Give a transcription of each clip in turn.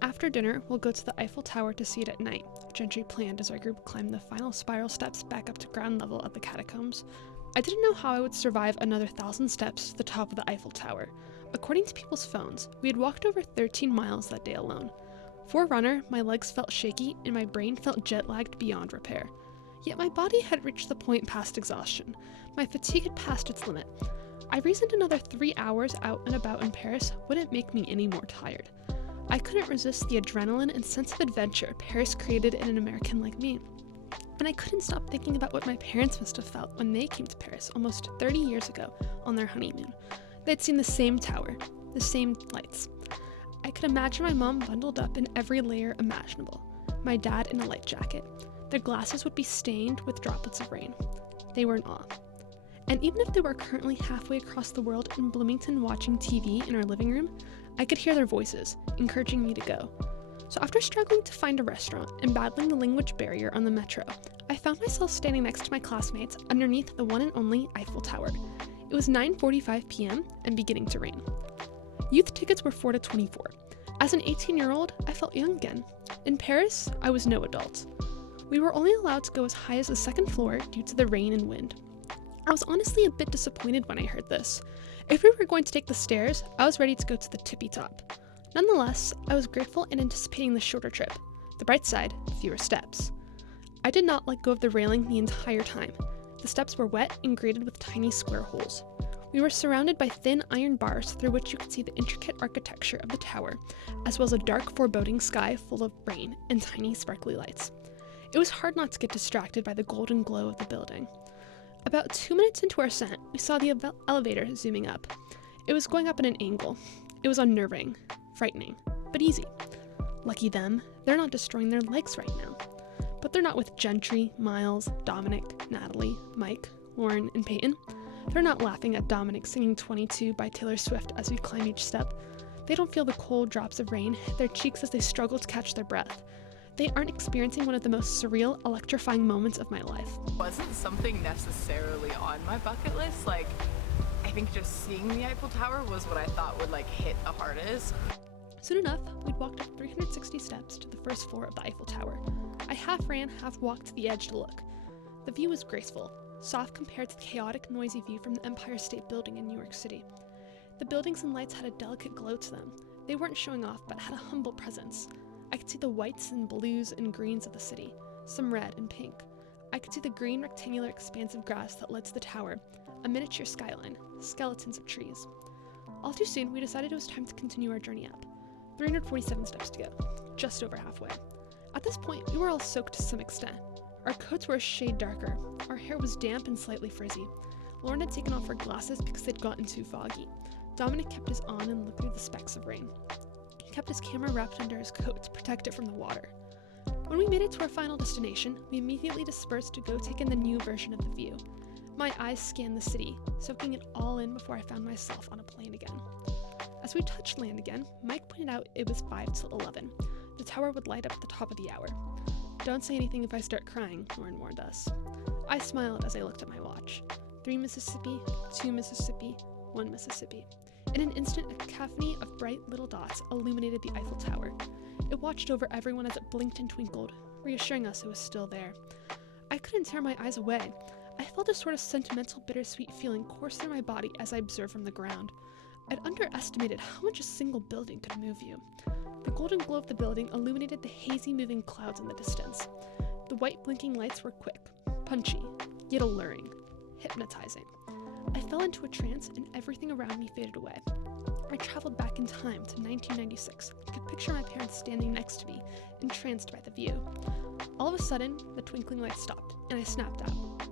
After dinner, we'll go to the Eiffel Tower to see it at night, Gentry planned as our group climbed the final spiral steps back up to ground level of the catacombs. I didn't know how I would survive another 1,000 steps to the top of the Eiffel Tower. According to people's phones, we had walked over 13 miles that day alone. For a runner, my legs felt shaky and my brain felt jet-lagged beyond repair. Yet my body had reached the point past exhaustion. My fatigue had passed its limit. I reasoned another 3 hours out and about in Paris wouldn't make me any more tired. I couldn't resist the adrenaline and sense of adventure Paris created in an American like me. And I couldn't stop thinking about what my parents must have felt when they came to Paris almost 30 years ago on their honeymoon. They'd seen the same tower, the same lights. I could imagine my mom bundled up in every layer imaginable, my dad in a light jacket. Their glasses would be stained with droplets of rain. They were in awe. And even if they were currently halfway across the world in Bloomington watching TV in our living room, I could hear their voices, encouraging me to go. So after struggling to find a restaurant and battling the language barrier on the metro, I found myself standing next to my classmates underneath the one and only Eiffel Tower. It was 9:45 p.m. and beginning to rain. Youth tickets were 4 to 24. As an 18-year-old, I felt young again. In Paris, I was no adult. We were only allowed to go as high as the second floor due to the rain and wind. I was honestly a bit disappointed when I heard this. If we were going to take the stairs, I was ready to go to the tippy top. Nonetheless, I was grateful and anticipating the shorter trip. The bright side, fewer steps. I did not let go of the railing the entire time. The steps were wet and grated with tiny square holes. We were surrounded by thin iron bars through which you could see the intricate architecture of the tower, as well as a dark, foreboding sky full of rain and tiny, sparkly lights. It was hard not to get distracted by the golden glow of the building. About 2 minutes into our ascent, we saw the elevator zooming up. It was going up at an angle. It was unnerving, frightening, but easy. Lucky them, they're not destroying their legs right now. But they're not with Gentry, Miles, Dominic, Natalie, Mike, Lauren, and Peyton. They're not laughing at Dominic singing 22 by Taylor Swift as we climb each step. They don't feel the cold drops of rain hit their cheeks as they struggle to catch their breath. They aren't experiencing one of the most surreal, electrifying moments of my life. Wasn't something necessarily on my bucket list. I think just seeing the Eiffel Tower was what I thought would hit the hardest. Soon enough, we'd walked up 360 steps to the first floor of the Eiffel Tower. I half ran, half walked to the edge to look. The view was graceful, soft compared to the chaotic, noisy view from the Empire State Building in New York City. The buildings and lights had a delicate glow to them. They weren't showing off, but had a humble presence. I could see the whites and blues and greens of the city, some red and pink. I could see the green rectangular expanse of grass that led to the tower, a miniature skyline, skeletons of trees. All too soon, we decided it was time to continue our journey up. 347 steps to go, just over halfway. At this point, we were all soaked to some extent. Our coats were a shade darker. Our hair was damp and slightly frizzy. Lauren had taken off her glasses because they'd gotten too foggy. Dominic kept his on and looked through the specks of rain. He kept his camera wrapped under his coat to protect it from the water. When we made it to our final destination, we immediately dispersed to go take in the new version of the view. My eyes scanned the city, soaking it all in before I found myself on a plane again. As we touched land again, Mike pointed out it was 5 till 11. The tower would light up at the top of the hour. Don't say anything if I start crying, Lauren warned us. I smiled as I looked at my watch. 3 Mississippi, 2 Mississippi, 1 Mississippi. In an instant, a cacophony of bright little dots illuminated the Eiffel Tower. It watched over everyone as it blinked and twinkled, reassuring us it was still there. I couldn't tear my eyes away. I felt a sort of sentimental, bittersweet feeling course through my body as I observed from the ground. I'd underestimated how much a single building could move you. The golden glow of the building illuminated the hazy moving clouds in the distance. The white blinking lights were quick, punchy, yet alluring, hypnotizing. I fell into a trance and everything around me faded away. I traveled back in time to 1996 and could picture my parents standing next to me, entranced by the view. All of a sudden, the twinkling lights stopped, and I snapped out.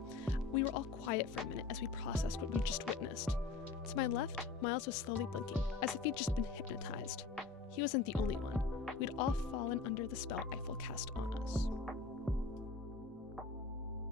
We were all quiet for a minute as we processed what we'd just witnessed. To my left, Miles was slowly blinking, as if he'd just been hypnotized. He wasn't the only one. We'd all fallen under the spell Eiffel cast on us.